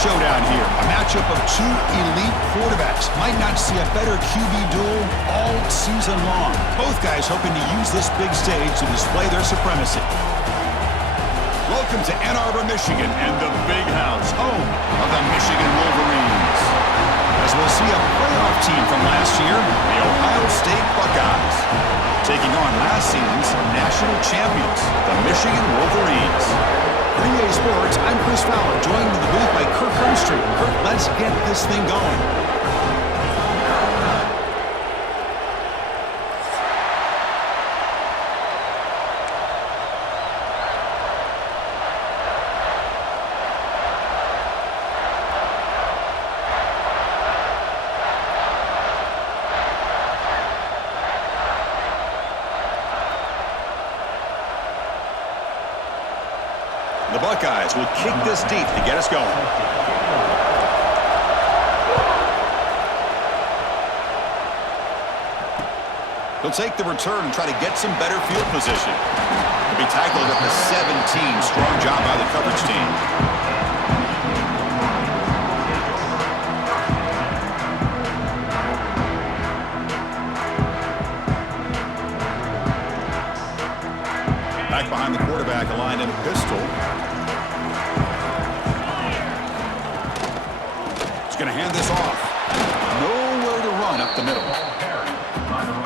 showdown here. A matchup of two elite quarterbacks. Might not see a better QB duel all season long. Both guys hoping to use this big stage to display their supremacy. Welcome to Ann Arbor, Michigan, and the Big House, home of the Michigan Wolverines. As we'll see a playoff team from last year, the Ohio State Buckeyes, taking on last season's national champions, the Michigan Wolverines. For EA Sports, I'm Chris Fowler, joined in the booth by Kirk Herbstreit. Kirk, let's get this thing going. The Buckeyes will kick this deep to get us going. He'll take the return and try to get some better field position. He'll be tackled at the 17. Strong job by the coverage team. Back behind the quarterback, aligned in a pistol. He's going to hand this off. Nowhere to run up the middle.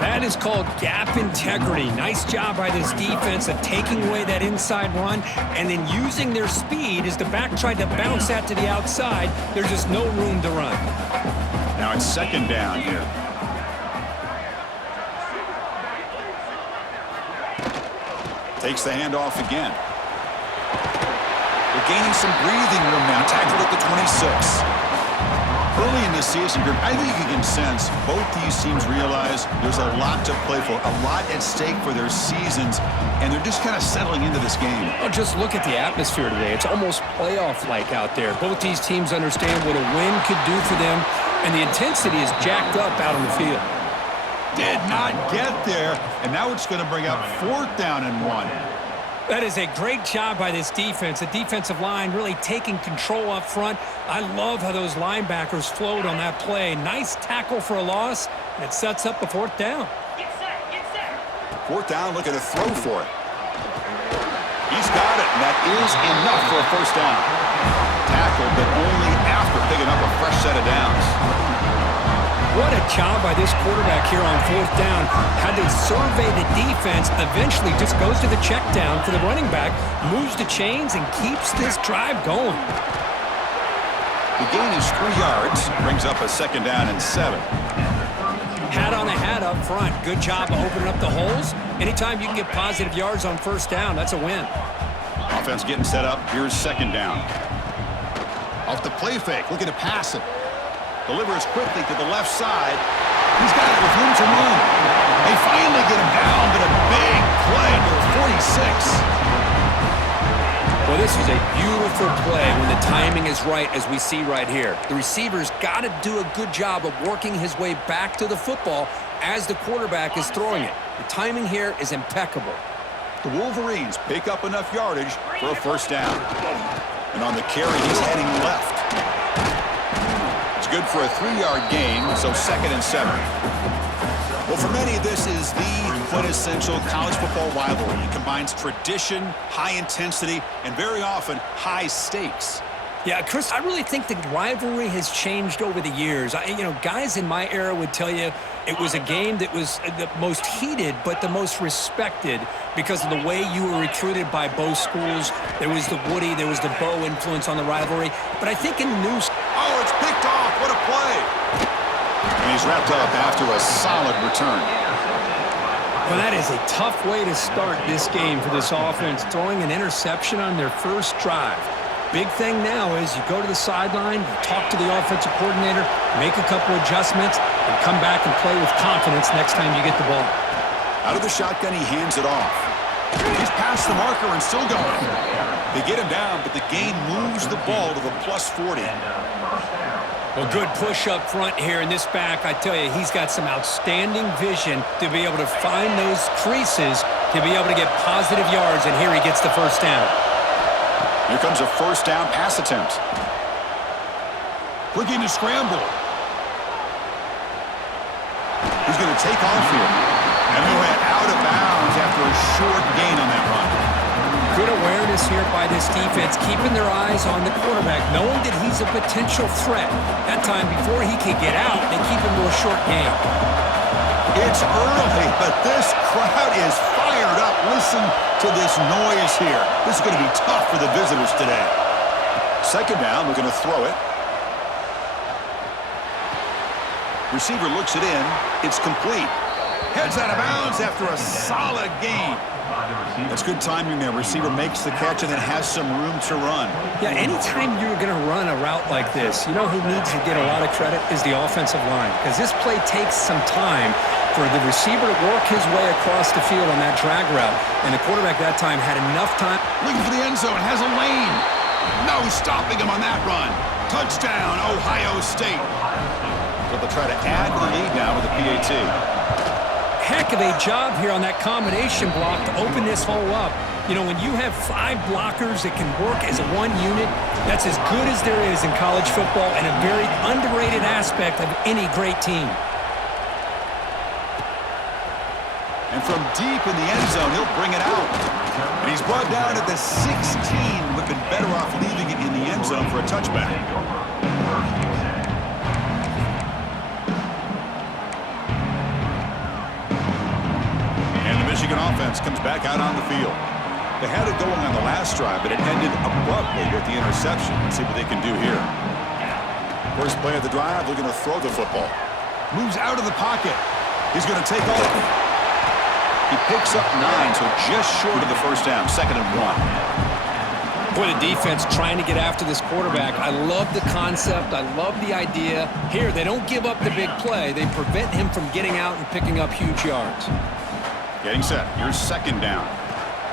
That is called gap integrity. Nice job by this defense of taking away that inside run and then using their speed as the back tried to bounce that to the outside. There's just no room to run. Now it's second down here. Takes the handoff again. They're gaining some breathing room now. Tackled at the 26. Early in this season group, I think you can sense both these teams realize there's a lot to play for, a lot at stake for their seasons, and they're just kind of settling into this game. Oh, just look at the atmosphere today. It's almost playoff-like out there. Both these teams understand what a win could do for them, and the intensity is jacked up out on the field. Did not get there, and now it's going to bring up 4th down and 1. That is a great job by this defense. The defensive line really taking control up front. I love how those linebackers flowed on that play. Nice tackle for a loss, and it sets up the 4th down. Get set, get set. 4th down, looking to throw for it. He's got it, and that is enough for a 1st down. Tackled, but only after picking up a fresh set of downs. What a job by this quarterback here on 4th down. Had to survey the defense, eventually just goes to the check down for the running back, moves the chains, and keeps this drive going. The gain is 3 yards, brings up a 2nd down and 7. Hat on a hat up front. Good job of opening up the holes. Anytime you can get positive yards on 1st down, that's a win. Offense getting set up. Here's 2nd down. Off the play fake, looking to pass it. Delivers quickly to the left side. He's got it with room to run. They finally get him down, but a big play to the 46. Well, this is a beautiful play when the timing is right, as we see right here. The receiver's got to do a good job of working his way back to the football as the quarterback is throwing it. The timing here is impeccable. The Wolverines pick up enough yardage for a 1st down. And on the carry, he's heading left. Good for a 3-yard gain, so 2nd and 7. Well, for many, this is the quintessential college football rivalry. It combines tradition, high intensity, and very often high stakes. Yeah, Chris, I really think the rivalry has changed over the years. Guys in my era would tell you it was a game that was the most heated but the most respected because of the way you were recruited by both schools. There was the Woody, there was the Bo influence on the rivalry. But I think in the news... Oh, it's picked off. What a play. And he's wrapped up after a solid return. Well, that is a tough way to start this game for this offense, throwing an interception on their first drive. Big thing now is you go to the sideline, you talk to the offensive coordinator, make a couple adjustments, and come back and play with confidence next time you get the ball. Out of the shotgun, he hands it off. He's past the marker and still going. They get him down, but the gain moves the ball to the plus 40. Well, good push up front here in this back. I tell you, he's got some outstanding vision to be able to find those creases to be able to get positive yards, and here he gets the 1st down. Here comes a 1st down pass attempt. Looking to scramble. He's going to take off here. And he went out of bounds after a short gain on that run. Good awareness here by this defense, keeping their eyes on the quarterback, knowing that he's a potential threat. That time, before he can get out, they keep him to a short gain. It's early, but this crowd is fired up. Listen to this noise here. This is going to be tough for the visitors today. Second down, we're going to throw it. Receiver looks it in. It's complete. Heads out of bounds after a solid gain. That's good timing there. Receiver makes the catch and then has some room to run. Yeah, anytime you're going to run a route like this, you know who needs to get a lot of credit is the offensive line, because this play takes some time for the receiver to work his way across the field on that drag route, and the quarterback that time had enough time. Looking for the end zone, has a lane. No stopping him on that run. Touchdown, Ohio State. So they'll try to add to the lead now with the PAT. Heck of a job here on that combination block to open this hole up. You know, when you have 5 blockers that can work as a one unit, that's as good as there is in college football and a very underrated aspect of any great team. And from deep in the end zone, he'll bring it out. And he's brought down at the 16. Would have been better off leaving it in the end zone for a touchback. Michigan offense comes back out on the field. They had it going on the last drive, but it ended abruptly with the interception. Let's see what they can do here. First play of the drive, they're going to throw the football. Moves out of the pocket. He's going to take off. He picks up 9, so just short of the first down. 2nd and 1. Boy, the defense trying to get after this quarterback. I love the concept. I love the idea. Here, they don't give up the big play. They prevent him from getting out and picking up huge yards. Getting set. Here's 2nd down.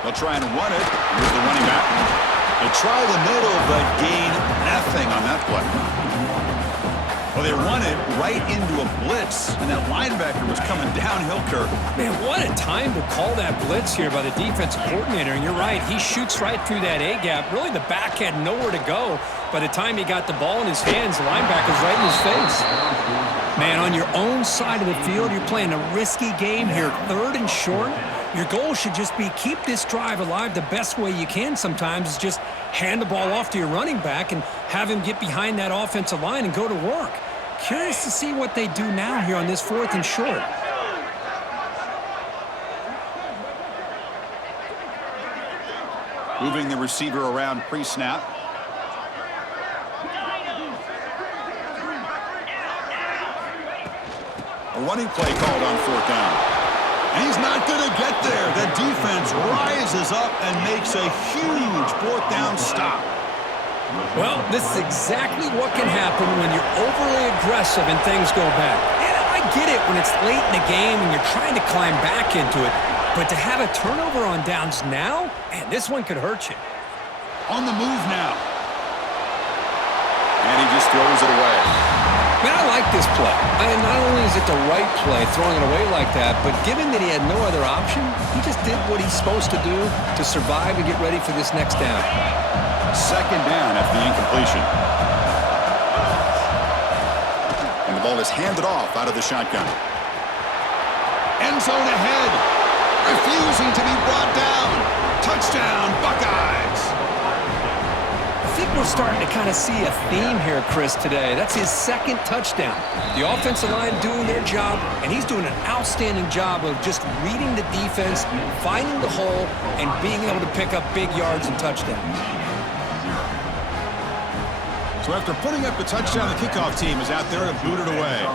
They'll try and run it. Here's the running back. They try the middle, but gain nothing on that play. Well, they run it right into a blitz, and that linebacker was coming downhill curve. Man, what a time to call that blitz here by the defensive coordinator. And you're right, he shoots right through that A-gap. Really, the back had nowhere to go. By the time he got the ball in his hands, the linebacker's right in his face. Man, on your own side of the field, you're playing a risky game here, 3rd and short. Your goal should just be keep this drive alive the best way you can sometimes is just hand the ball off to your running back and have him get behind that offensive line and go to work. Curious to see what they do now here on this 4th and short. Moving the receiver around pre-snap. A running play called on 4th down. And he's not going to get there. The defense rises up and makes a huge 4th down stop. Well, this is exactly what can happen when you're overly aggressive and things go bad. And I get it when it's late in the game and you're trying to climb back into it. But to have a turnover on downs now, man, this one could hurt you. On the move now. And he just throws it away. Man, I like this play. Not only is it the right play, throwing it away like that, but given that he had no other option, he just did what he's supposed to do to survive and get ready for this next down. 2nd down after the incompletion. And the ball is handed off out of the shotgun. End zone ahead. Refusing to be brought down. Touchdown, Buckeyes. I think we're starting to kind of see a theme here, Chris, today. That's his 2nd touchdown. The offensive line doing their job, and he's doing an outstanding job of just reading the defense, finding the hole, and being able to pick up big yards and touchdowns. So after putting up the touchdown, the kickoff team is out there to boot it away.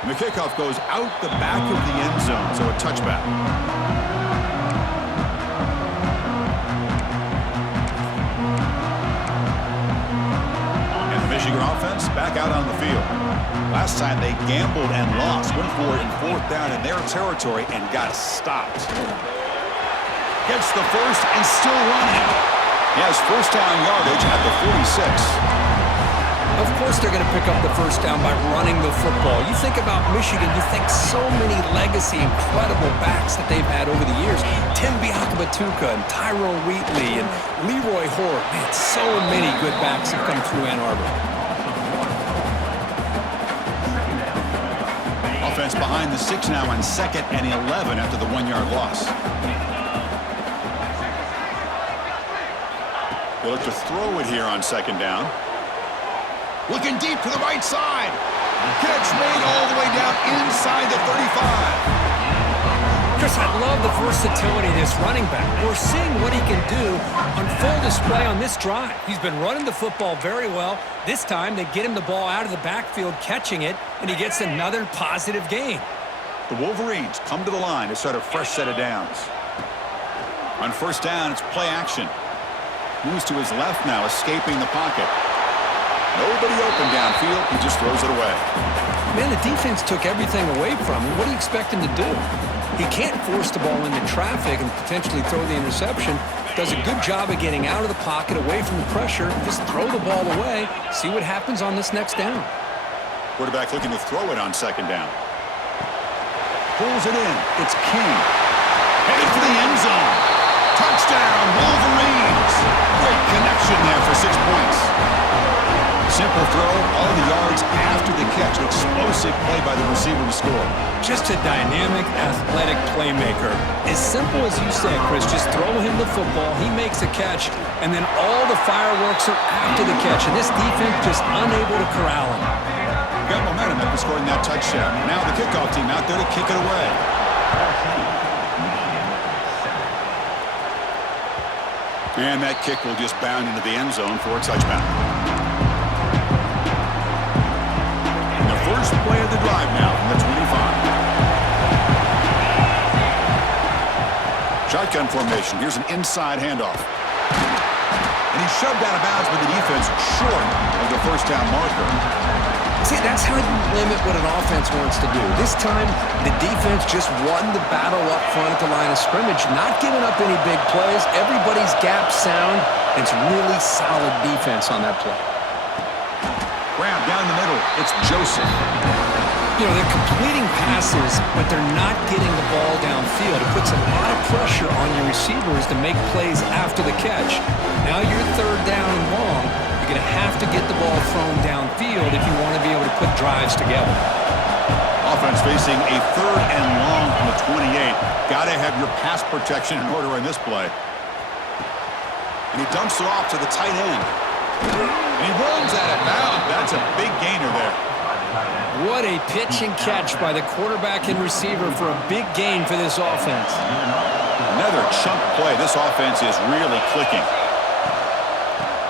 And the kickoff goes out the back of the end zone, so a touchback. And the Michigan offense back out on the field. Last time they gambled and lost, went for it in 4th down in their territory and got stopped. Gets the first and still running. He has 1st down yardage at the 46. Of course they're going to pick up the first down by running the football. You think about Michigan, you think so many legacy, incredible backs that they've had over the years. Tim Biakabatuka and Tyrone Wheatley and Leroy Hort. Man, so many good backs have come through Ann Arbor. Offense behind the 6 now on 2nd and 11 after the 1-yard loss. They look to throw it here on 2nd down. Looking deep to the right side. Catch made all the way down inside the 35. Chris, I love the versatility of this running back. We're seeing what he can do on full display on this drive. He's been running the football very well. This time, they get him the ball out of the backfield, catching it, and he gets another positive gain. The Wolverines come to the line to start a fresh set of downs. On 1st down, it's play action. Moves to his left now, escaping the pocket. Nobody open downfield. He just throws it away. Man, the defense took everything away from him. What do you expect him to do? He can't force the ball into traffic and potentially throw the interception. Does a good job of getting out of the pocket, away from the pressure. Just throw the ball away. See what happens on this next down. Quarterback looking to throw it on 2nd down. Pulls it in. It's King. Headed for the end zone. Touchdown, Wolverines. Great connection there for 6 points. Simple throw, all the yards after the catch. Explosive play by the receiver to score. Just a dynamic, athletic playmaker. As simple as you say, Chris, just throw him the football, he makes a catch, and then all the fireworks are after the catch. And this defense just unable to corral him. Got momentum after scoring that touchdown. Now the kickoff team out there to kick it away. And that kick will just bound into the end zone for a touchdown. First play of the drive now from the 25. Shotgun formation. Here's an inside handoff. And he's shoved out of bounds with the defense short of the 1st down marker. See, that's how you limit what an offense wants to do. This time, the defense just won the battle up front at the line of scrimmage, not giving up any big plays. Everybody's gap sound. It's really solid defense on that play. Grab down the middle. It's Joseph. You know, they're completing passes, but they're not getting the ball downfield. It puts a lot of pressure on your receivers to make plays after the catch. Now you're 3rd down and long. You're going to have to get the ball thrown downfield if you want to be able to put drives together. Offense facing a 3rd and long from the 28. Got to have your pass protection in order in this play. And he dumps it off to the tight end. And he runs out of bounds. That's a big gainer there. What a pitch and catch by the quarterback and receiver for a big gain for this offense. Another chunk play. This offense is really clicking.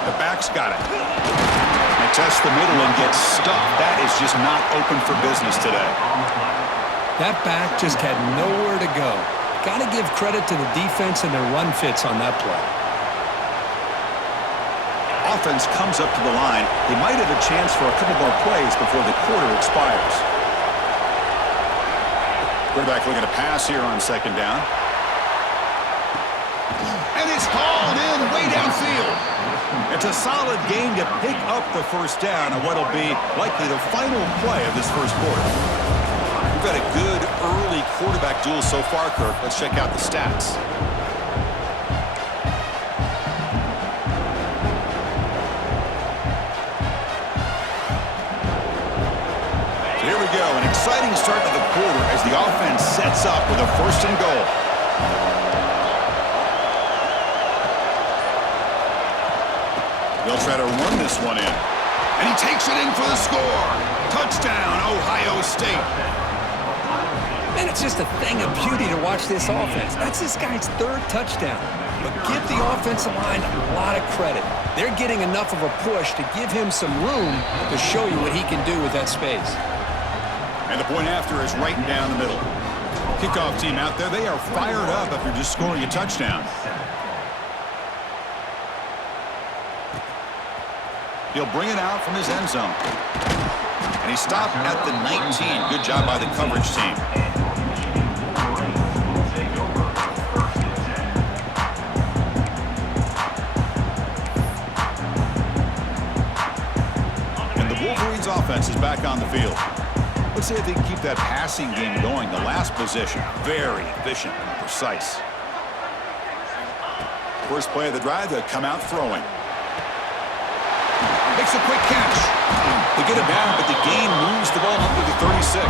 The back's got it. They test the middle and get stuffed. That is just not open for business today. That back just had nowhere to go. Got to give credit to the defense and their run fits on that play. Offense comes up to the line. They might have a chance for a couple more plays before the quarter expires. Quarterback looking to pass here on 2nd down. And it's hauled in way downfield. It's a solid gain to pick up the 1st down on what'll be likely the final play of this 1st quarter. We've got a good early quarterback duel so far, Kirk. Let's check out the stats. Here we go, an exciting start to the quarter as the offense sets up with a 1st and goal. They'll try to run this one in. And he takes it in for the score. Touchdown, Ohio State. And it's just a thing of beauty to watch this offense. That's this guy's 3rd touchdown. But give the offensive line a lot of credit. They're getting enough of a push to give him some room to show you what he can do with that space. And the point after is right down the middle. Kickoff team out there, they are fired up after just scoring a touchdown. He'll bring it out from his end zone. And he stopped at the 19. Good job by the coverage team. offense is back on the field. Let's see if they can keep that passing game going. The last possession, very efficient and precise. First play of the drive, they'll come out throwing. Makes a quick catch. They get it down, but the gain moves the ball up to the 36.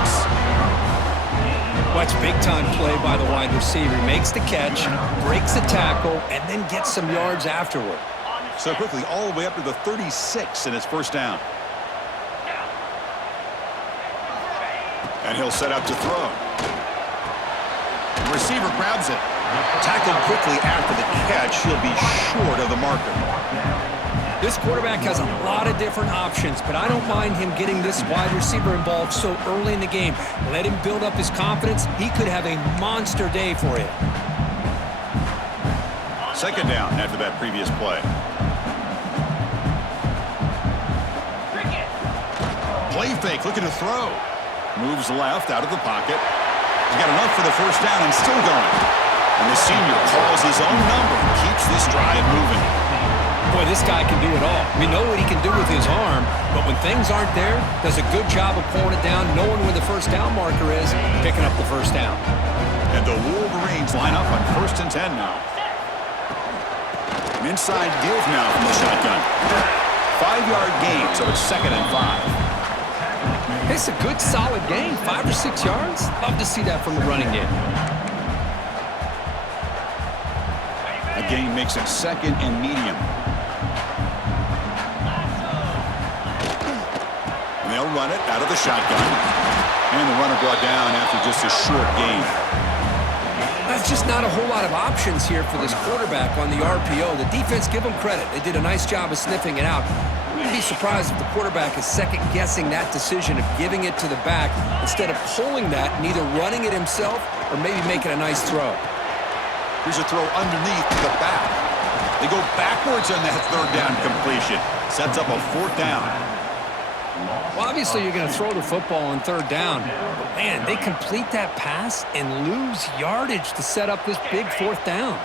Watch big-time play by the wide receiver. Makes the catch, breaks the tackle, and then gets some yards afterward. So quickly, all the way up to the 36 in his first down. And he'll set up to throw. The receiver grabs it. Tackled quickly after the catch. He'll be short of the marker. This quarterback has a lot of different options, but I don't mind him getting this wide receiver involved so early in the game. Let him build up his confidence. He could have a monster day for you. Second down after that previous play. Play fake, looking to throw. Moves left out of the pocket. He's got enough for the first down and still going. And the senior calls his own number and keeps this drive moving. Boy, this guy can do it all. We know what he can do with his arm, but when things aren't there, does a good job of pulling it down, knowing where the first down marker is, picking up the first down. And the Wolverines line up on 1st and 10 now. An inside give now from the shotgun. 5-yard gain, so it's 2nd and 5. It's a good, solid gain, 5 or 6 yards. Love to see that from the running game. A gain makes it 2nd and medium. And they'll run it out of the shotgun. And the runner brought down after just a short gain. That's just not a whole lot of options here for this quarterback on the RPO. The defense, give them credit. They did a nice job of sniffing it out. I wouldn't be surprised if the quarterback is second-guessing that decision of giving it to the back instead of pulling that and either running it himself or maybe making a nice throw. Here's a throw underneath to the back. They go backwards on that 3rd down completion. Sets up a 4th down. Well, obviously you're going to throw the football on 3rd down. But, man, they complete that pass and lose yardage to set up this big 4th down.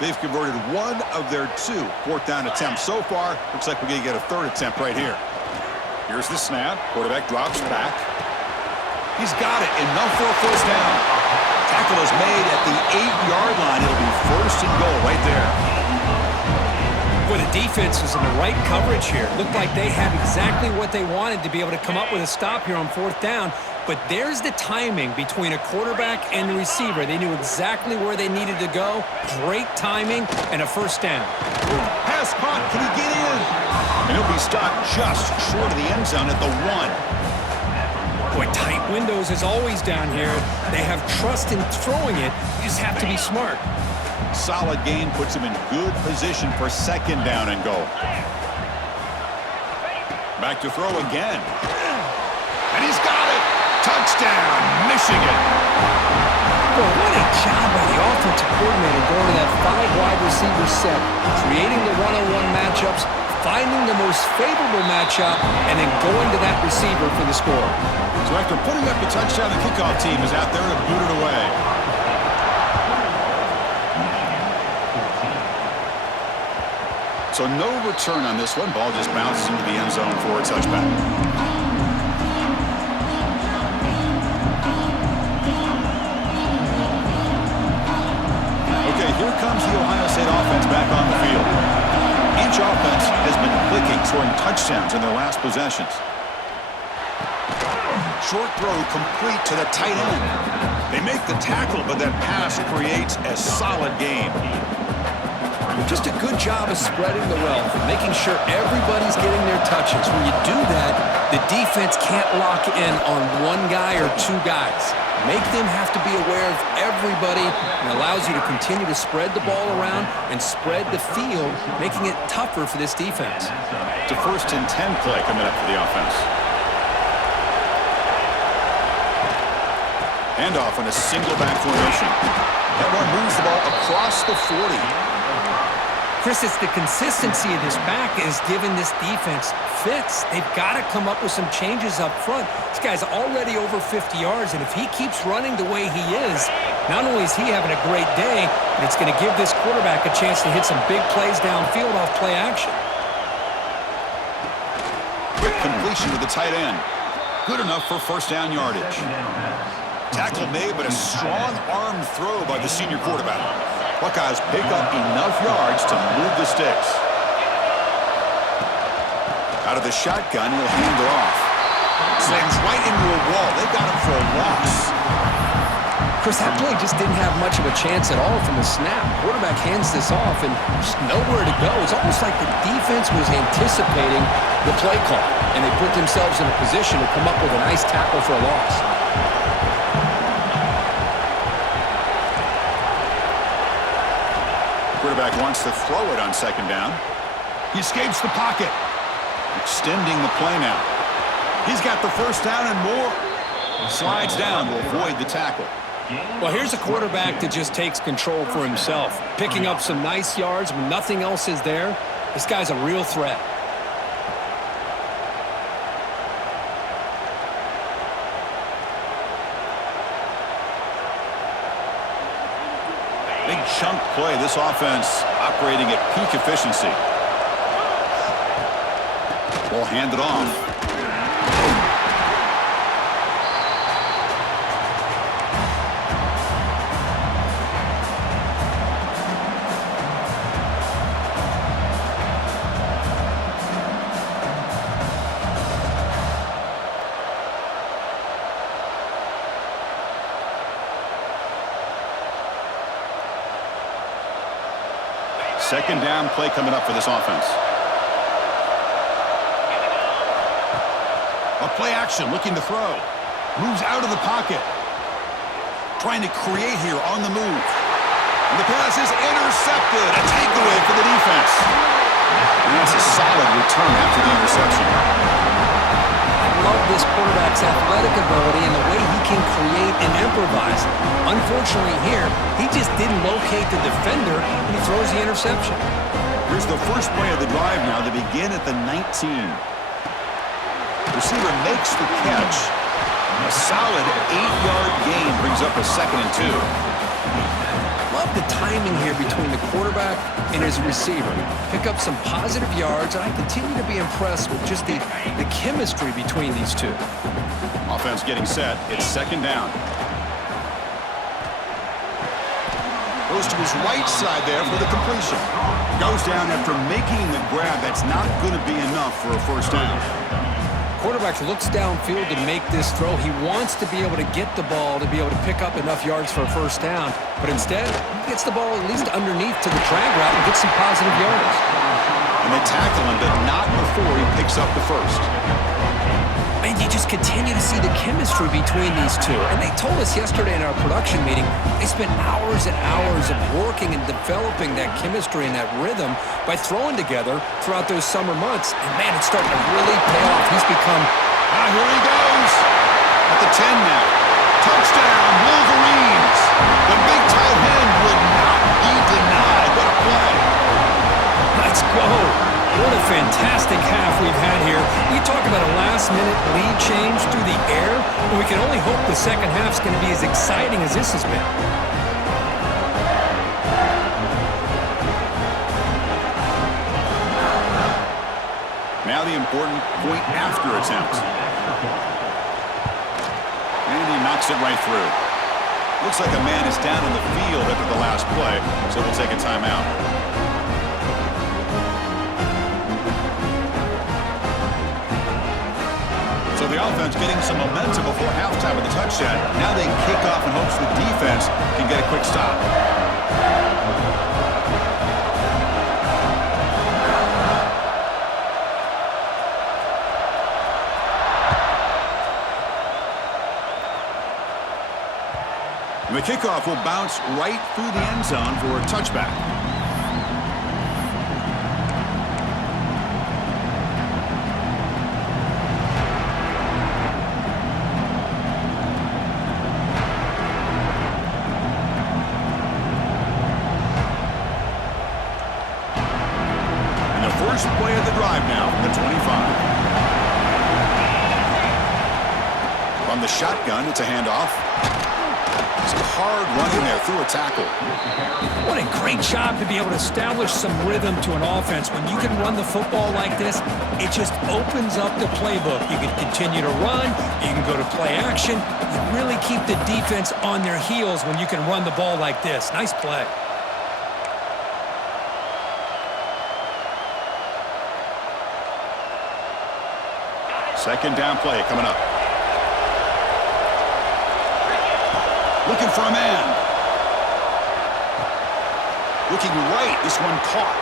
They've converted 1 of their 2 4th down attempts so far. Looks like we're going to get a 3rd attempt right here. Here's the snap. Quarterback drops back. He's got it. Enough for a 1st down. Tackle is made at the 8-yard line. It'll be 1st and goal right there. Boy, the defense was in the right coverage here. Looked like they had exactly what they wanted to be able to come up with a stop here on 4th down. But there's the timing between a quarterback and the receiver. They knew exactly where they needed to go. Great timing and a 1st down. Pass caught. Can he get in? And he'll be stopped just short of the end zone at the 1. Boy, tight windows as always down here. They have trust in throwing it. You just have to be smart. Solid gain puts him in good position for 2nd down and goal. Back to throw again. And he's got it. Touchdown, Michigan. Boy, what a job by the offensive coordinator going to that 5-wide receiver set, creating the one-on-one matchups, finding the most favorable matchup, and then going to that receiver for the score. So after putting up the touchdown, the kickoff team is out there to boot it away. So no return on this one. Ball just bounces into the end zone for a touchback. Okay, here comes the Ohio State offense back on the field. Each offense has been clicking, scoring touchdowns in their last possessions. Short throw complete to the tight end. They make the tackle, but that pass creates a solid gain. Just a good job of spreading the wealth, making sure everybody's getting their touches. When you do that, the defense can't lock in on one guy or 2 guys. Make them have to be aware of everybody, and allows you to continue to spread the ball around and spread the field, making it tougher for this defense. To 1st and 10 play coming up for the offense. Handoff in a single back formation. That one moves the ball across the 40. Chris, it's the consistency of this back is giving this defense fits. They've got to come up with some changes up front. This guy's already over 50 yards, and if he keeps running the way he is, not only is he having a great day, but it's going to give this quarterback a chance to hit some big plays downfield off play action. Quick completion to the tight end. Good enough for first down yardage. Tackle made, but a strong arm throw by the senior quarterback. Buckeyes pick up enough yards to move the sticks. Out of the shotgun, he'll hand it off. Slams right into a wall. They got him for a loss. Chris, that play just didn't have much of a chance at all from the snap. Quarterback hands this off and just nowhere to go. It's almost like the defense was anticipating the play call, and they put themselves in a position to come up with a nice tackle for a loss. Quarterback wants to throw it on second down. He escapes the pocket. Extending the play now. He's got the first down and more. Slides down to avoid the tackle. Well, here's a quarterback that just takes control for himself, picking up some nice yards when nothing else is there. This guy's a real threat. Big chunk play. This offense operating at peak efficiency. Ball handed off. Second down play coming up for this offense. A play action, looking to throw. Moves out of the pocket. Trying to create here on the move. And the pass is intercepted. A takeaway for the defense. And that's a solid return after the interception. I love this quarterback's athletic ability and the way he can create and improvise. Unfortunately here, he just didn't locate the defender and he throws the interception. Here's the first play of the drive now. They begin at the 19. Receiver makes the catch. A solid 8-yard gain brings up a 2nd and 2. Love the timing here between the quarterback and his receiver. Pick up some positive yards, and I continue to be impressed with just the chemistry between these two. Offense getting set. It's second down. Goes to his right side there for the completion. Goes down after making the grab. That's not going to be enough for a first down. Quarterback looks downfield to make this throw. He wants to be able to get the ball to be able to pick up enough yards for a first down, but instead, he gets the ball at least underneath to the drag route and gets some positive yards. And they tackle him, but not before he picks up the first. And you just continue to see the chemistry between these two. And they told us yesterday in our production meeting, they spent hours and hours of working and developing that chemistry and that rhythm by throwing together throughout those summer months. And man, it's starting to really pay off. He's become... Here he goes. At the 10 now. Touchdown, Wolverines. The big tight end will not be denied. What a play. Let's go. What a fantastic half we've had here. We talk about a last-minute lead change through the air, and we can only hope the second half's going to be as exciting as this has been. Now the important point after attempt. And he knocks it right through. Looks like a man is down on the field after the last play, so we'll take a timeout. So the offense getting some momentum before halftime with the touchdown. Now they kick off in hopes the defense can get a quick stop. And the kickoff will bounce right through the end zone for a touchback. First play of the drive now from the 25. From the shotgun, it's a handoff. Some hard running there through a tackle. What a great job to be able to establish some rhythm to an offense. When you can run the football like this, it just opens up the playbook. You can continue to run. You can go to play action. You really keep the defense on their heels when you can run the ball like this. Nice play. Second down play coming up. Looking for a man. Looking right. This one caught.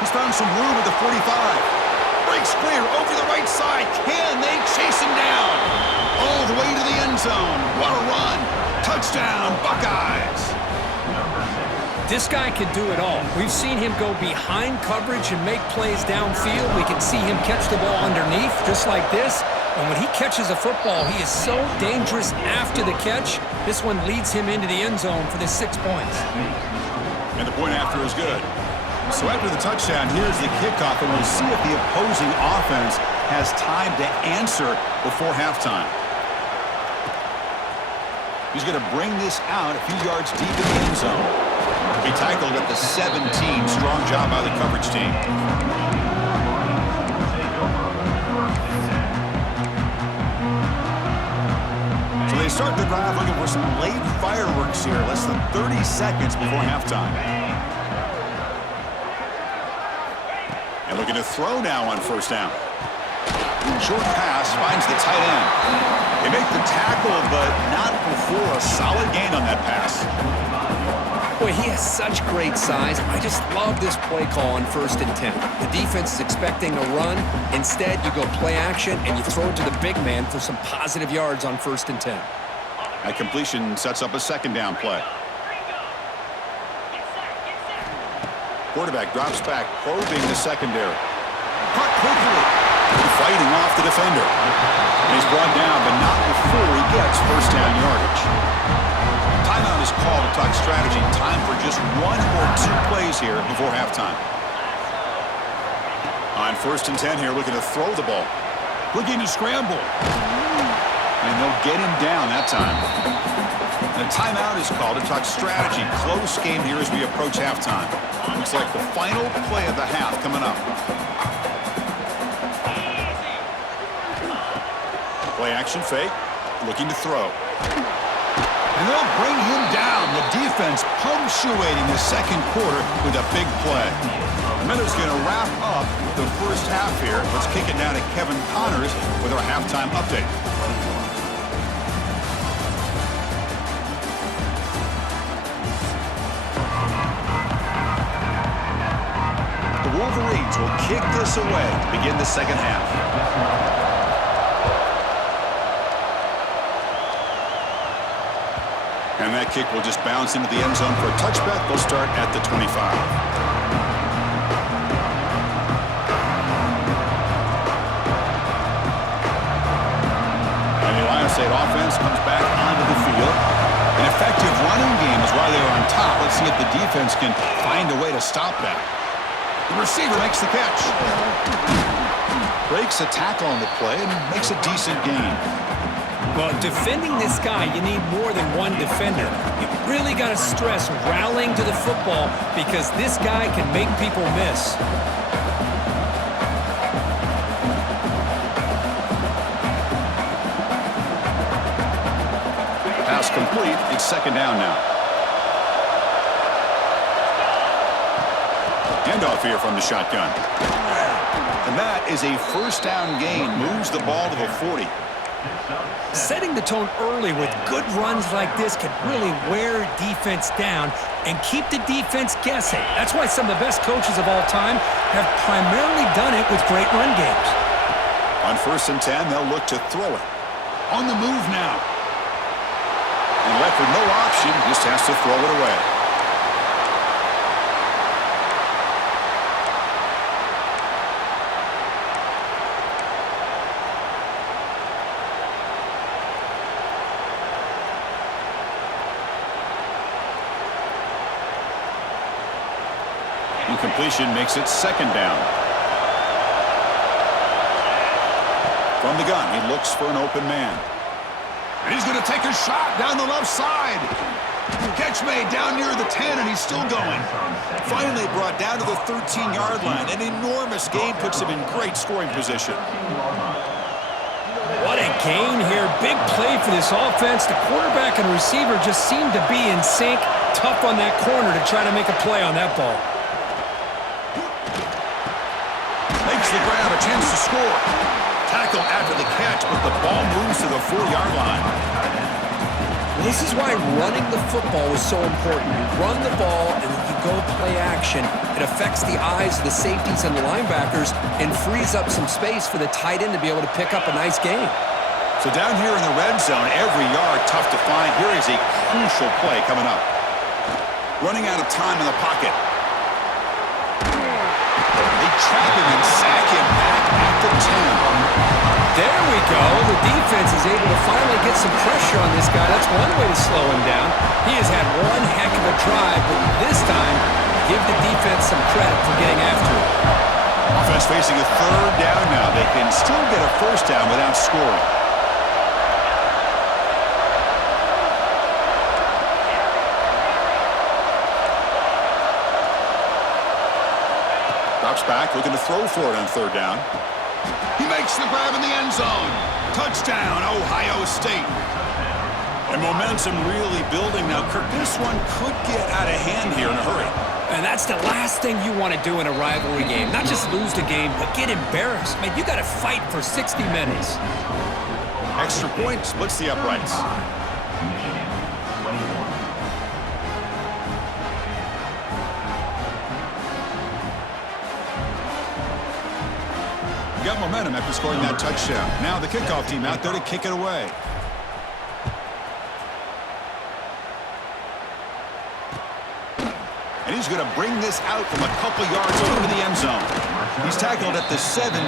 He's found some room at the 45. Breaks clear over the right side. Can they chase him down? All the way to the end zone. What a run. Touchdown, Buckeyes. This guy can do it all. We've seen him go behind coverage and make plays downfield. We can see him catch the ball underneath, just like this. And when he catches a football, he is so dangerous after the catch. This one leads him into the end zone for the 6 points. And the point after is good. So after the touchdown, here's the kickoff, and we'll see if the opposing offense has time to answer before halftime. He's going to bring this out a few yards deep in the end zone. He tackled at the 17. Strong job by the coverage team. So they start the drive looking for some late fireworks here. Less than 30 seconds before halftime. And looking to throw now on first down. Short pass finds the tight end. They make the tackle, but not before a solid gain on that pass. Boy, he has such great size. I just love this play call on 1st and 10. The defense is expecting a run. Instead, you go play action, and you throw it to the big man for some positive yards on 1st and 10. That completion sets up a second down play. Quarterback drops back, probing the secondary. Caught quickly. Fighting off the defender. And he's brought down, but not before he gets first down yardage. Timeout is called to talk strategy. Time for just 1 or 2 plays here before halftime. On 1st and 10 here, looking to throw the ball. Looking to scramble. And they'll get him down that time. And a timeout is called to talk strategy. Close game here as we approach halftime. Looks like the final play of the half coming up. Play action fake. Looking to throw. And they'll bring him down. The defense punctuating the second quarter with a big play. The Miners going to wrap up the first half here. Let's kick it now to Kevin Connors with our halftime update. The Wolverines will kick this away to begin the second half. And that kick will just bounce into the end zone for a touchback. They'll start at the 25. And the Ohio State offense comes back onto the field. An effective running game is why they were on top. Let's see if the defense can find a way to stop that. The receiver makes the catch. Breaks a tackle on the play and makes a decent gain. Well, defending this guy, you need more than one defender. You really got to stress rallying to the football because this guy can make people miss. Pass complete. It's second down now. Handoff here from the shotgun. And that is a first down gain. Moves the ball to the 40. Setting the tone early with good runs like this can really wear defense down and keep the defense guessing. That's why some of the best coaches of all time have primarily done it with great run games. On 1st and 10, they'll look to throw it. On the move now. And left with no option, just has to throw it away. Completion makes it second down. From the gun, he looks for an open man. And he's going to take a shot down the left side. Catch made down near the 10, and he's still going. Finally brought down to the 13-yard line. An enormous gain puts him in great scoring position. What a gain here. Big play for this offense. The quarterback and receiver just seem to be in sync. Tough on that corner to try to make a play on that ball. Makes the grab, a chance to score. Tackle after the catch, but the ball moves to the 4-yard line. This is why running the football is so important. You run the ball and then you go play action. It affects the eyes of the safeties and the linebackers and frees up some space for the tight end to be able to pick up a nice gain. So down here in the red zone, every yard tough to find. Here is a crucial play coming up. Running out of time in the pocket. They trap him and sack him back at the 10. There we go. The defense is able to finally get some pressure on this guy. That's one way to slow him down. He has had one heck of a drive, but this time, give the defense some credit for getting after it. Offense facing a 3rd down now. They can still get a 1st down without scoring. Drops back, looking to throw for it on 3rd down. He makes the grab in the end zone. Touchdown, Ohio State. And momentum really building now. Kirk, this one could get out of hand here in a hurry. And that's the last thing you want to do in a rivalry game. Not just lose the game, but get embarrassed. Man, you got to fight for 60 minutes. Extra point splits the uprights. Got momentum after scoring that touchdown. Now the kickoff team out there to kick it away. And he's going to bring this out from a couple yards over the end zone. He's tackled at the 17,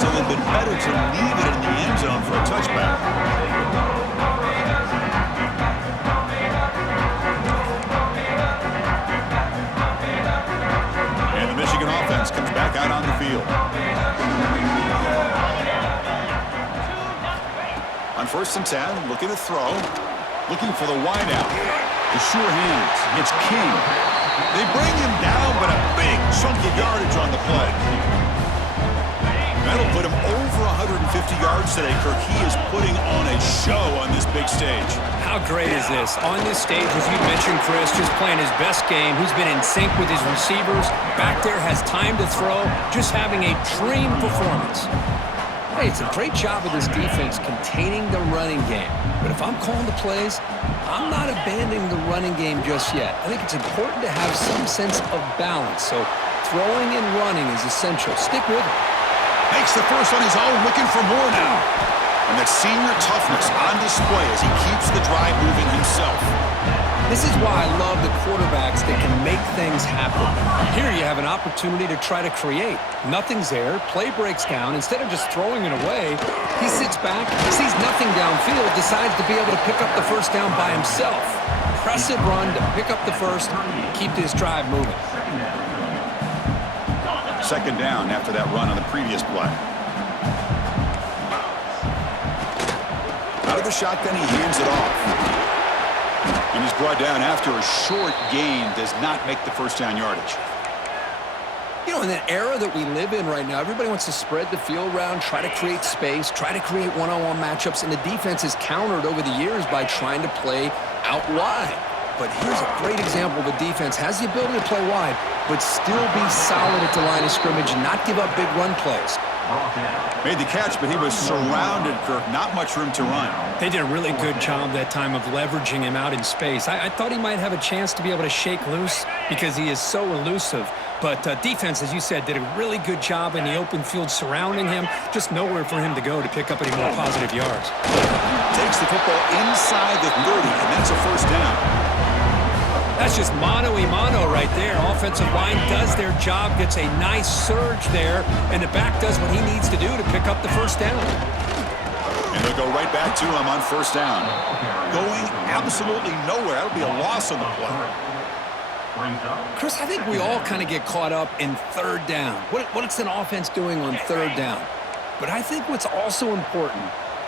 so it would have been better to leave it in the end zone for a touchback. And the Michigan offense comes back out on the field. On 1st and 10, looking to throw. Looking for the wideout. The sure hands. It's King. They bring him down, but a big chunky yardage on the play. That'll put him over 150 yards today, Kirk. He is putting on a show on this big stage. How great is this? On this stage, as you mentioned, Chris, just playing his best game. He's been in sync with his receivers. Back there, has time to throw. Just having a dream performance. Hey, it's a great job of this defense containing the running game. But if I'm calling the plays, I'm not abandoning the running game just yet. I think it's important to have some sense of balance. So throwing and running is essential. Stick with it. Makes the first on his own, looking for more now. And that senior toughness on display as he keeps the drive moving himself. This is why I love the quarterbacks that can make things happen. Here you have an opportunity to try to create. Nothing's there. Play breaks down. Instead of just throwing it away, he sits back, sees nothing downfield, decides to be able to pick up the 1st down by himself. Impressive run to pick up the 1st, keep this drive moving. 2nd down after that run on the previous play. Out of the shotgun, he hands it off. And he's brought down after a short gain, does not make the 1st down yardage. You know, in that era that we live in right now, everybody wants to spread the field around, try to create space, try to create one-on-one matchups, and the defense is countered over the years by trying to play out wide. But here's a great example of a defense has the ability to play wide, but still be solid at the line of scrimmage and not give up big run plays. Made the catch, but he was surrounded, Kirk. Not much room to run. They did a really good job that time of leveraging him out in space. I thought he might have a chance to be able to shake loose because he is so elusive. But defense, as you said, did a really good job in the open field surrounding him. Just nowhere for him to go to pick up any more positive yards. Takes the football inside the 30, and that's a 1st down. That's just mano-a-mano right there. Offensive line does their job, gets a nice surge there, and the back does what he needs to do to pick up the 1st down. And they'll go right back to him on 1st down. Going absolutely nowhere. That'll be a loss on the play. Chris, I think we all kind of get caught up in 3rd down. What's an offense doing on 3rd down? But I think what's also important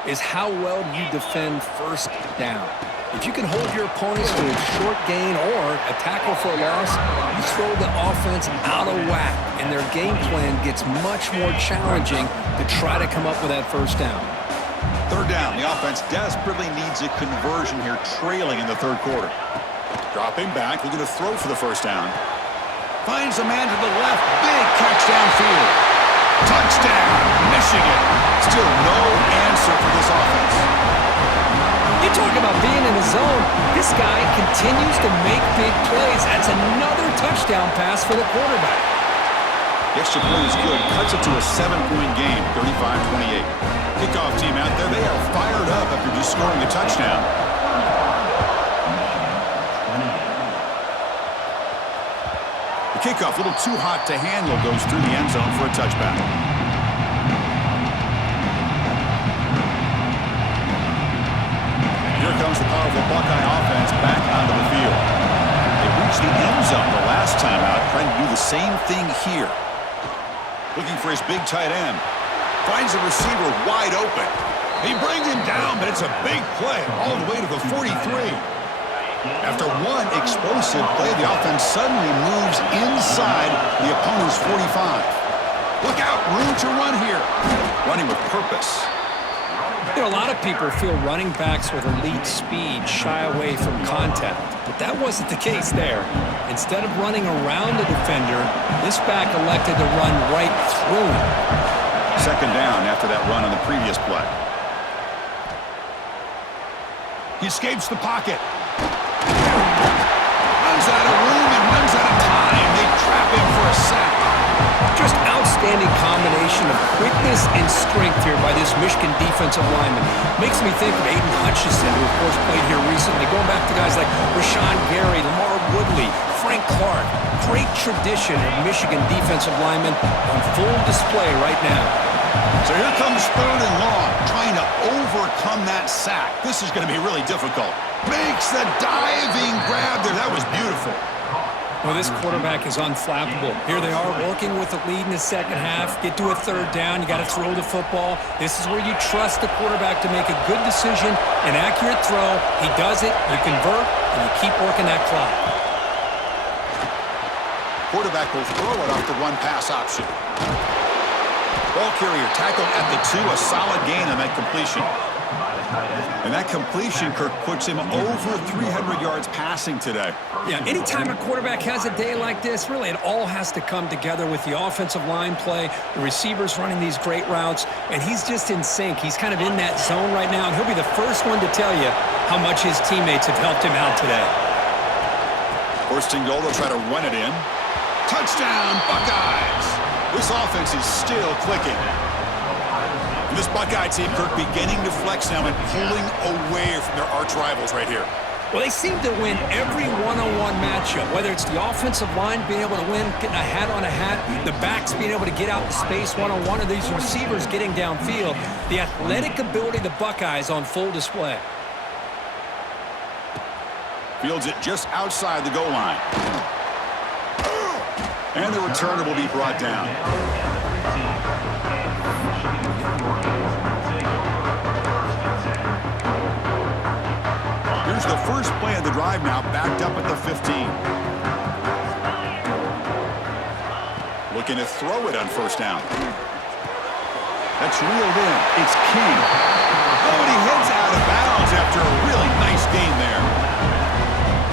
is how well you defend first down. If you can hold your opponents to a short gain or a tackle for a loss, you throw the offense out of whack, and their game plan gets much more challenging to try to come up with that first down. Third down. The offense desperately needs a conversion here, trailing in the third quarter. Dropping back, looking to throw for the first down. Finds a man to the left. Big catch downfield. Touchdown, Michigan. Still no answer for this offense. You talk about being in the zone. This guy continues to make big plays. That's another touchdown pass for the quarterback. The extra point is good. Cuts it to a 7-point game, 35-28. Kickoff team out there. They are fired up after just scoring a touchdown. The kickoff, a little too hot to handle, goes through the end zone for a touchback. Here comes the powerful Buckeye offense back onto the field. They reached the end zone the last time out, trying to do the same thing here. Looking for his big tight end. Finds the receiver wide open. He brings him down, but it's a big play all the way to the 43. After one explosive play, the offense suddenly moves inside the opponent's 45. Look out, room to run here. Running with purpose. You know, a lot of people feel running backs with elite speed shy away from contact, but that wasn't the case there. Instead of running around the defender, this back elected to run right through him. Second down after that run on the previous play. He escapes the pocket. Runs out of room and runs out of time. They trap him for a sack. Just outstanding combination of quickness and strength here by this Michigan defensive lineman. Makes me think of Aiden Hutchinson, who of course played here recently. Going back to guys like Rashawn Gary, Lamar Woodley, Frank Clark. Great tradition of Michigan defensive linemen on full display right now. So here comes third and long, trying to overcome that sack. This is going to be really difficult. Makes the diving grab there. That was beautiful. Well, this quarterback is unflappable. Here they are working with the lead in the second half. Get to a third down. You got to throw the football. This is where you trust the quarterback to make a good decision, an accurate throw. He does it, you convert, and you keep working that clock. Quarterback will throw it off the one-pass option. Ball carrier tackled at the 2, a solid gain on that completion. And that completion, Kirk, puts him over 300 yards passing today. Yeah, anytime a quarterback has a day like this, really it all has to come together with the offensive line play, the receivers running these great routes, and he's just in sync. He's kind of in that zone right now, and he'll be the first one to tell you how much his teammates have helped him out today. First and goal, they'll try to run it in. Touchdown, Buckeyes! This offense is still clicking. And this Buckeye team, Kirk, beginning to flex now and pulling away from their arch rivals right here. Well, they seem to win every one-on-one matchup, whether it's the offensive line being able to win, getting a hat on a hat, the backs being able to get out in space one-on-one, or these receivers getting downfield. The athletic ability of the Buckeyes on full display. Fields it just outside the goal line. And the returner will be brought down. Here's the first play of the drive now, backed up at the 15. Looking to throw it on first down. That's reeled in. It's King. Oh, and he heads out of bounds after a really nice gain there.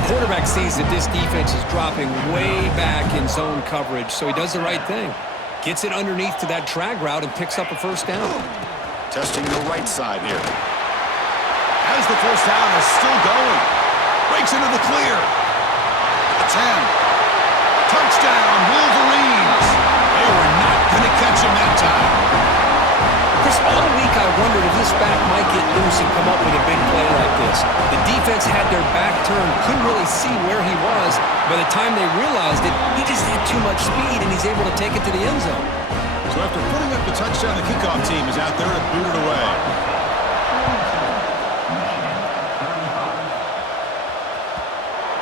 Quarterback sees that this defense is dropping way back in zone coverage, so he does the right thing. Gets it underneath to that drag route and picks up a first down. Testing the right side here. As the first down is still going. Breaks into the clear. The 10. Touchdown, Wolverines. They were not going to catch him that time. Chris, all week I wondered if this back might get loose and come up with a big play like this. The defense had their back turned, couldn't really see where he was. By the time they realized it, he just had too much speed, and he's able to take it to the end zone. So after putting up the touchdown, the kickoff team is out there to boot it away.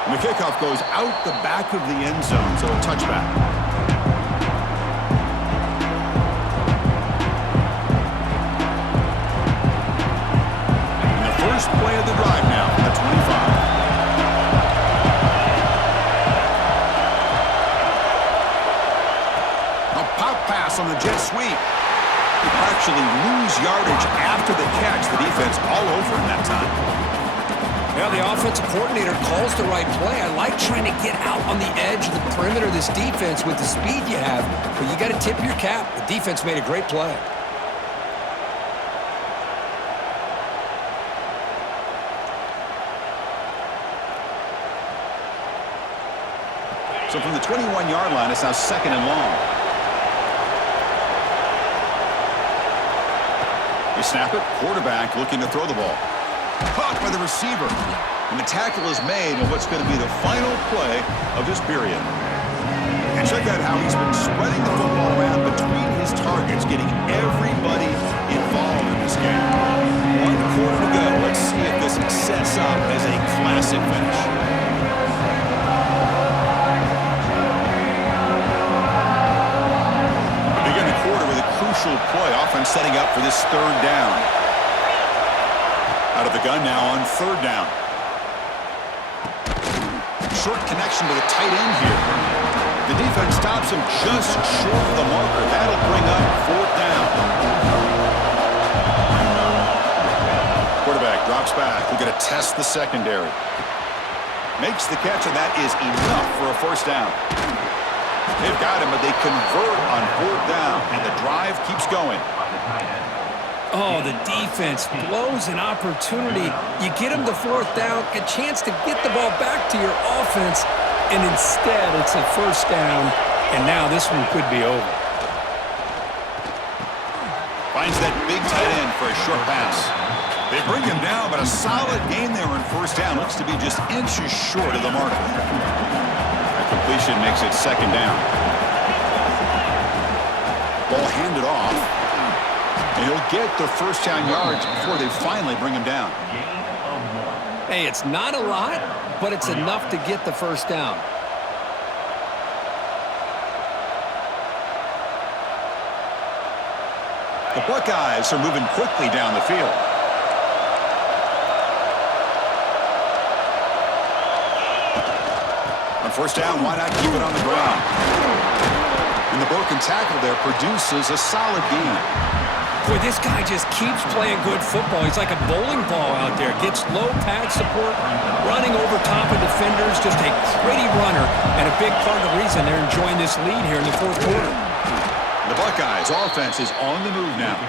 And the kickoff goes out the back of the end zone, so a touchback. First play of the drive now at 25. A pop pass on the jet sweep. Actually lose yardage after the catch. The defense all over in that time. Yeah, the offensive coordinator calls the right play. I like trying to get out on the edge of the perimeter of this defense with the speed you have, but you got to tip your cap. The defense made a great play. So from the 21-yard line, it's now 2nd and long. They snap it. Quarterback looking to throw the ball. Caught by the receiver. And the tackle is made on what's going to be the final play of this period. And check out how he's been spreading the football around between his targets, getting everybody involved in this game. 1 quarter to go. Let's see if this sets up as a classic finish. Begin the quarter with a crucial play. Offense setting up for this 3rd down. Out of the gun now on 3rd down. Short connection to the tight end here. The defense stops him just short of the marker. That'll bring up 4th down. Quarterback drops back. We're going to test the secondary. Makes the catch, and that is enough for a 1st down. They've got him, but they convert on 4th down, and the drive keeps going. Oh, the defense blows an opportunity. You get them to 4th down, a chance to get the ball back to your offense, and instead it's a 1st down, and now this one could be over. Finds that big tight end for a short pass. They bring him down, but a solid gain there in 1st down. Looks to be just inches short of the marker. That completion makes it 2nd down. Ball handed off. And he'll get the 1st down yards before they finally bring him down. Hey, it's not a lot, but it's enough to get the 1st down. The Buckeyes are moving quickly down the field. On 1st down, why not keep it on the ground? And the broken tackle there produces a solid gain. Boy, this guy just keeps playing good football. He's like a bowling ball out there. Gets low pad support, running over top of defenders. Just a gritty runner, and a big part of the reason they're enjoying this lead here in the 4th quarter. The Buckeyes offense is on the move now.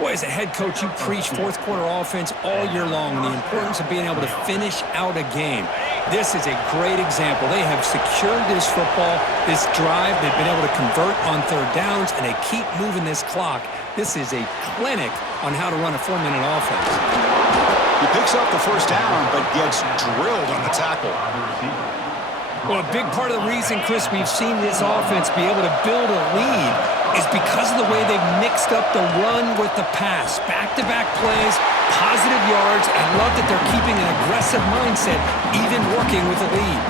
Boy, as a head coach, you preach 4th quarter offense all year long, and the importance of being able to finish out a game. This is a great example. They have secured this football, this drive. They've been able to convert on 3rd downs, and they keep moving this clock. This is a clinic on how to run a 4-minute offense. He picks up the 1st down, but gets drilled on the tackle. Well, a big part of the reason, Chris, we've seen this offense be able to build a lead is because of the way they've mixed up the run with the pass. Back-to-back plays, positive yards. I love that they're keeping an aggressive mindset, even working with a lead.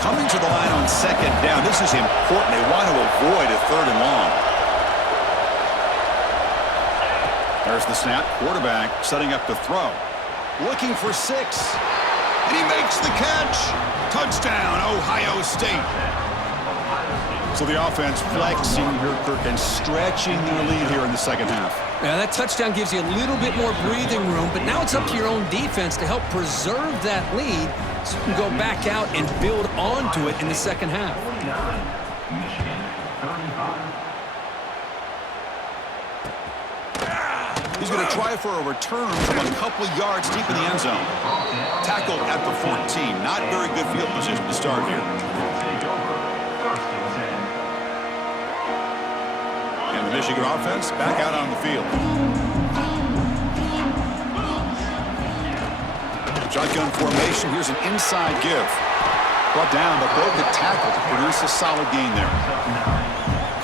Coming to the line on 2nd down. This is important. They want to avoid a 3rd and long. There's the snap. Quarterback setting up the throw. Looking for 6. And he makes the catch. Touchdown, Ohio State. So the offense flexing here, Kirk, and stretching their lead here in the 2nd half. Now, that touchdown gives you a little bit more breathing room, but now it's up to your own defense to help preserve that lead so you can go back out and build onto it in the 2nd half. He's going to try for a return from a couple yards deep in the end zone. Tackled at the 14. Not very good field position to start here. And the Michigan offense back out on the field. Shotgun formation. Here's an inside give. Brought down, but broke the tackle to produce a solid gain there.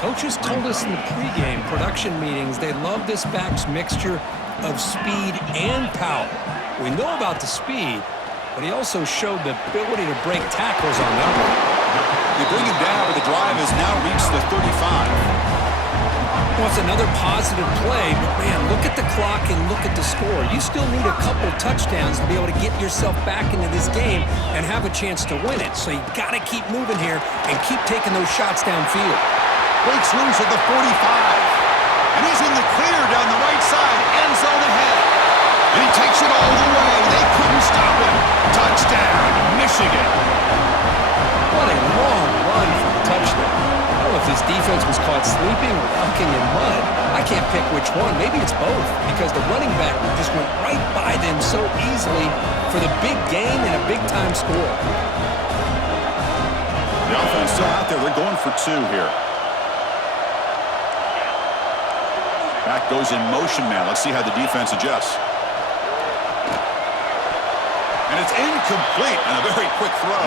Coaches told us in the pregame production meetings they love this back's mixture of speed and power. We know about the speed, but he also showed the ability to break tackles on that one. They bring him down, but the drive has now reached the 35. Well, it's another positive play, but man, look at the clock and look at the score. You still need a couple touchdowns to be able to get yourself back into this game and have a chance to win it. So you got to keep moving here and keep taking those shots downfield. Breaks loose at the 45. And he's in the clear down the right side. End zone ahead. And he takes it all the way. They couldn't stop him. Touchdown, Michigan. What a long run for a touchdown. I don't know if this defense was caught sleeping or walking in mud. I can't pick which one. Maybe it's both because the running back just went right by them so easily for the big gain and a big-time score. The offense still out there. They're going for two here. Back goes in motion now. Let's see how the defense adjusts. And it's incomplete and a very quick throw.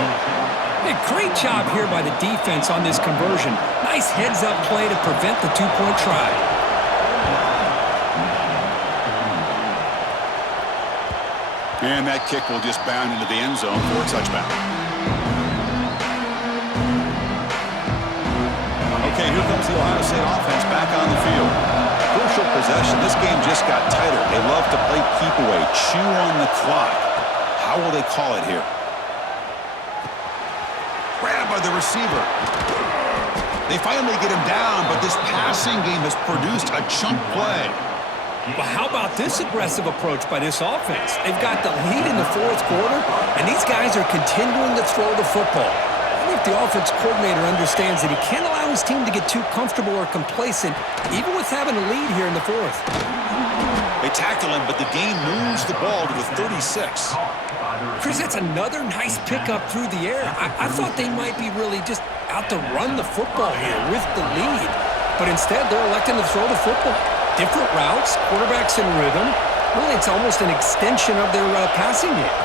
Hey, great job here by the defense on this conversion. Nice heads-up play to prevent the two-point try. And that kick will just bound into the end zone for a touchback. Okay, here comes the Ohio State offense back on the field. Crucial possession. This game just got tighter. They love to play keep away, chew on the clock. How will they call it here? Grabbed by the receiver. They finally get him down, but this passing game has produced a chunk play. Well, how about this aggressive approach by this offense? They've got the lead in the fourth quarter, and these guys are continuing to throw the football. I wonder if the offense coordinator understands that he can't allow his team to get too comfortable or complacent, even with having a lead here in the fourth. They tackle him, but the game moves the ball to the 36. Chris, that's another nice pickup through the air. I thought they might be really just out to run the football here with the lead, but instead they're electing to throw the football. Different routes, quarterbacks in rhythm. Really, it's almost an extension of their passing game.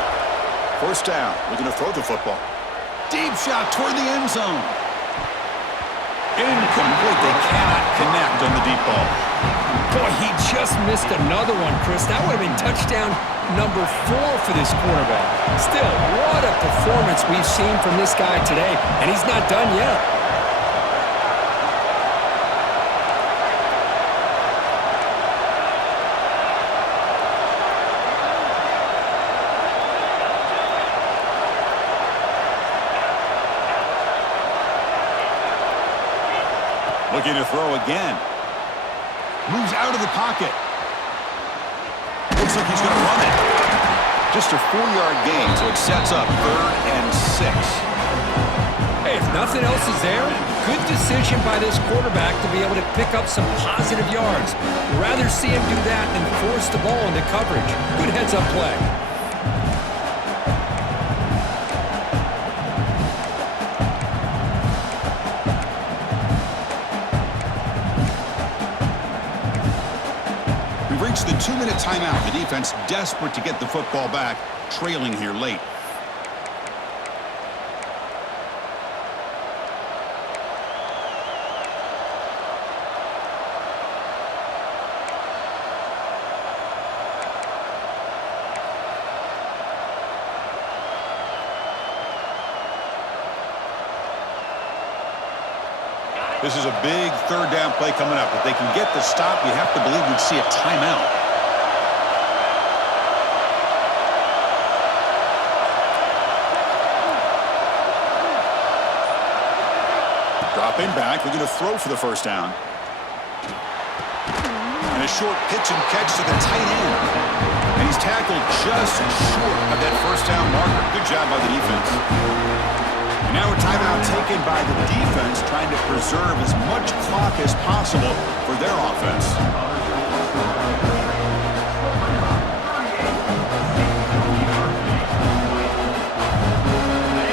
First down. We're going to throw the football. Deep shot toward the end zone. Incomplete. They cannot connect on the deep ball. Boy, he just missed another one, Chris. That would have been touchdown number 4 for this quarterback. Still, what a performance we've seen from this guy today, and he's not done yet. Looking to throw again. Moves out of the pocket. Looks like he's going to run it. Just a 4-yard gain, so it sets up 3rd and 6. Hey, if nothing else is there, good decision by this quarterback to be able to pick up some positive yards. Rather see him do that than force the ball into coverage. Good heads-up play. The 2-minute timeout. The defense desperate to get the football back, trailing here late. This is a big third down play coming up. If they can get the stop, you have to believe we'd see a timeout. Dropping back, we're going to throw for the first down. And a short pitch and catch to the tight end. And he's tackled just short of that first down marker. Good job by the defense. And now a timeout taken by the defense, trying to preserve as much clock as possible for their offense.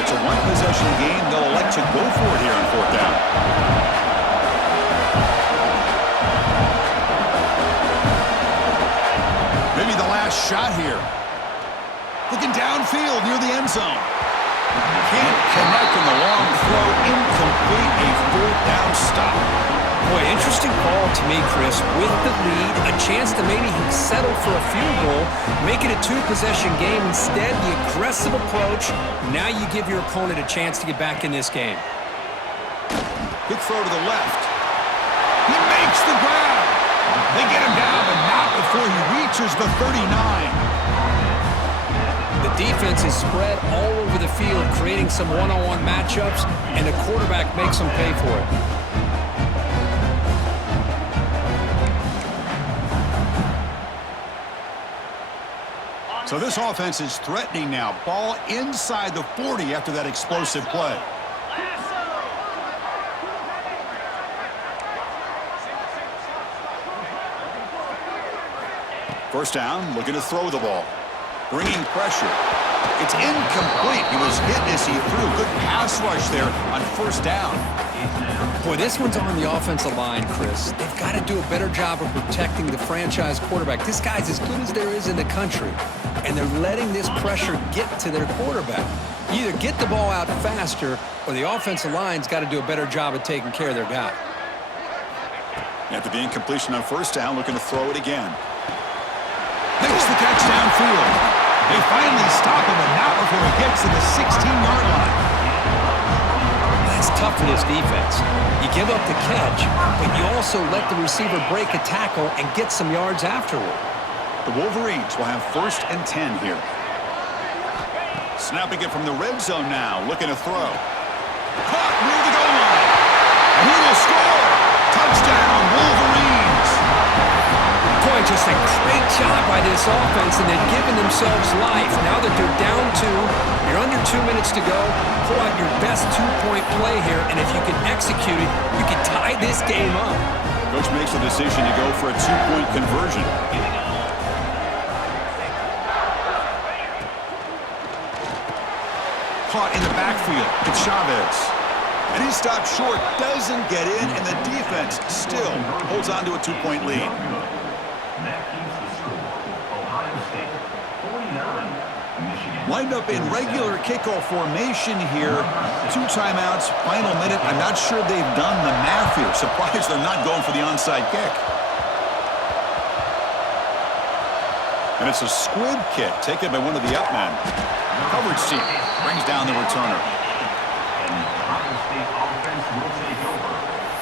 It's a one-possession game. They'll elect to go for it here on 4th down. Maybe the last shot here. Looking downfield near the end zone. Can't connect in the long throw. Incomplete. A 4th down stop. Boy, interesting call to me, Chris. With the lead, a chance to maybe settle for a field goal, make it a 2-possession game. Instead, the aggressive approach. Now you give your opponent a chance to get back in this game. Good throw to the left. He makes the grab. They get him down, but not before he reaches the 39. The defense is spread all over the field, creating some one-on-one matchups, and the quarterback makes them pay for it. So this offense is threatening now. Ball inside the 40 after that explosive play. First down, looking to throw the ball. Bringing pressure. It's incomplete. He was hit as he threw. Good pass rush there on first down. Boy, this one's on the offensive line, Chris. They've got to do a better job of protecting the franchise quarterback. This guy's as good as there is in the country, and they're letting this pressure get to their quarterback. You either get the ball out faster, or the offensive line's got to do a better job of taking care of their guy. After the incompletion on first down, looking to throw it again. Makes the catch downfield. They finally stop him, and not before he gets to the 16-yard line. That's tough for this defense. You give up the catch, but you also let the receiver break a tackle and get some yards afterward. The Wolverines will have 1st and 10 here. Snapping it from the red zone now, looking to throw. Caught near the goal line. And he will score. Touchdown, Wolverines. Boy, just a great job by this offense, and they're giving themselves life. Now that they're down 2, you're under 2 minutes to go. Pull out your best 2-point play here, and if you can execute it, you can tie this game up. Coach makes the decision to go for a 2-point conversion. Caught in the backfield. It's Chavez. And he stopped short, doesn't get in, and the defense still holds on to a 2-point lead. Lined up in regular kickoff formation here. 2 timeouts, final minute. I'm not sure they've done the math here. Surprised they're not going for the onside kick. And it's a squib kick taken by one of the up men. Coverage team brings down the returner. And the Ohio State offense will take over.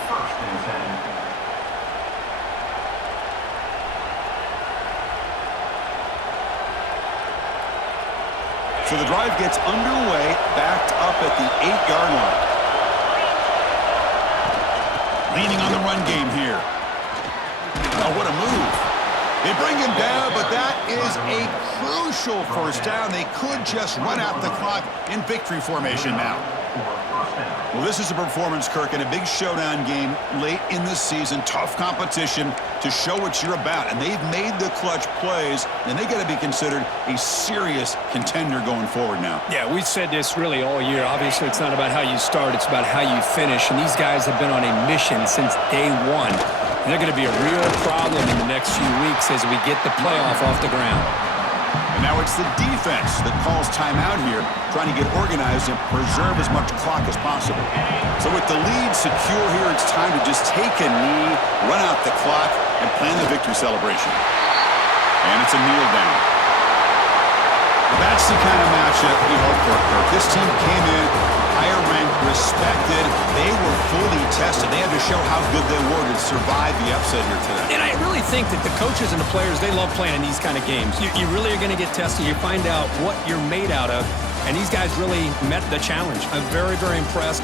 1st and 10. So the drive gets underway, backed up at the 8-yard line. Leaning on the run game here. Oh, what a move. They bring him down, but that is a crucial first down. They could just run out the clock in victory formation now. Well, this is a performance, Kirk, in a big showdown game late in the season. Tough competition to show what you're about. And they've made the clutch plays, and they got to be considered a serious contender going forward now. Yeah, we've said this really all year. Obviously, it's not about how you start. It's about how you finish. And these guys have been on a mission since day one. And they're going to be a real problem in the next few weeks as we get the playoff off the ground. And now it's the defense that calls timeout here, trying to get organized and preserve as much clock as possible. So with the lead secure here, it's time to just take a knee, run out the clock, and plan the victory celebration. And it's a kneel down. That's the kind of matchup we hope for, Kirk. This team came in higher ranked, respected. They were fully tested. They had to show how good they were to survive the upset here today. And I really think that the coaches and the players, they love playing in these kind of games. You really are going to get tested. You find out what you're made out of. And these guys really met the challenge. I'm very, very impressed.